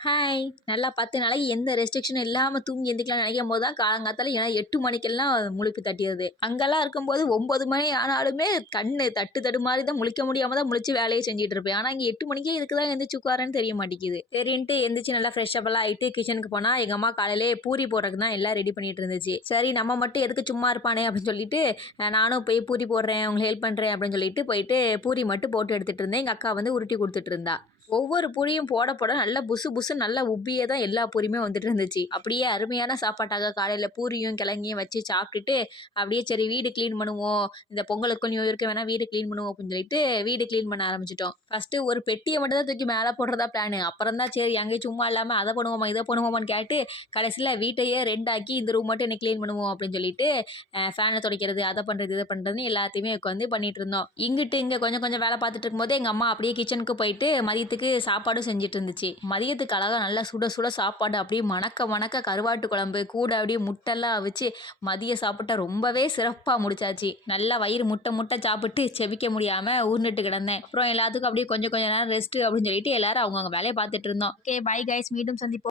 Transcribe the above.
Hi! நல்லா 10 நாளைக்கு எந்த ரெஸ்ட்ரிக்ஷனும் இல்லாம தூங்கி எந்திரிக்கலாம்னு நெனைக்கும்போது தான் காலங்காத்தால ஏன்னா 8 மணிக்கெல்லாம் முழிப்பு தட்டிருது. அங்கலாம் இருக்கும்போது 9 மணி ஆனாலுமே கண்ணு தட்டு தடுமாறி தான் முழிக்க முடியாம தான் முழிச்சு வேலைய செஞ்சுட்டு இருப்பேன். ஆனா இங்க 8 மணிக்கே எதுக்கு தான் எந்திரிச்சு உட்கார்றேன்னு தெரிய மாட்டேங்குது. சரின்ட்டு எந்திரிச்சு நல்லா ஃப்ரெஷ் அப்லாம் ஆயிட்டு கிச்சனுக்கு போனா, எங்க அம்மா காலையிலேயே பூரி போடுறதுக்கு தான் எல்லாம் ரெடி பண்ணிட்டு இருந்துச்சு. சரி நம்ம மட்டும் எதுக்கு சும்மா இருப்பானே அப்படின்னு சொல்லிட்டு, நானும் போய் பூரி போடுறேன், உங்களுக்கு ஹெல்ப் பண்றேன் அப்படின்னு சொல்லிட்டு போயிட்டு பூரி மட்டும் போட்டு எடுத்துட்டு இருந்தேன். எங்க அக்கா வந்து உருட்டி குடுத்துட்டு இருந்தா. ஒவ்வொரு பூரியும் போட போட நல்லா புசு புசுன்னு நல்லா உப்பியே தான் எல்லா பூரியுமே வந்துட்டு இருந்துச்சு. அப்படியே அருமையான சாப்பாட்டாக காலையில பூரியும், கிழங்கையும் வச்சு சாப்பிட்டுட்டு, அப்படியே சரி வீடு கிளீன் பண்ணுவோம். இந்த பொங்கலுக்கும், நியூ இயர்க்கும் வேணா வீடு கிளீன் பண்ணுவோம் அப்படின்னு சொல்லிட்டு வீடு கிளீன் பண்ண ஆரம்பிச்சுட்டோம். ஃபர்ஸ்ட்டு ஒரு பெட்டிய மட்டும் தான் தூக்கி மேல போடுறதா பிளானு. அப்புறம் தான் சரி அங்கேயே சும்மா இல்லாம அத பண்ணுவோமா, இத பண்ணுவோமான்னு கேட்டு, கடைசியில வீட்டையே 2 ஆக்கி இந்த ரூம் மட்டும் இன்னைக்கு கிளீன் பண்ணுவோம் அப்படின்னு சொல்லிட்டு, ஃபேன துடைக்கிறது, அத பண்றது, இத பண்றதுன்னு எல்லாத்தையுமே உட்காந்து பண்ணிட்டு இருந்தோம். இங்கிட்டு இங்க கொஞ்சம் கொஞ்சம் வேலை பார்த்துட்டு இருக்கும்போதே எங்க அம்மா அப்படியே கிச்சனுக்கு போயிட்டு மதியத்துக்கு சாப்பாடும் செஞ்சுட்டு இருந்துச்சு. மதியத்துக்கு அழகா நல்லா சுட சுட சாப்பாடு அப்படியே மணக்க மணக்க கருவாட்டு குழம்பு கூட அப்படியே முட்டைலாம் அவிச்சு மதிய சாப்பிட்டா ரொம்பவே சிறப்பா முடிச்சாச்சு. நல்லா வயிறு முட்டை முட்டை சாப்பிட்டு செபிக்க முடியாம ஊர்ந்துட்டு கிடந்தேன். அப்புறம் எல்லாத்துக்கும் அப்படியே கொஞ்சம் கொஞ்ச நேரம் ரெஸ்ட் அப்படின்னு சொல்லிட்டு எல்லாரும் அவங்கவங்க வேலையை பார்த்துட்டு இருந்தோம். ஓகே பை கைஸ், மீண்டும் சந்திப்போம்.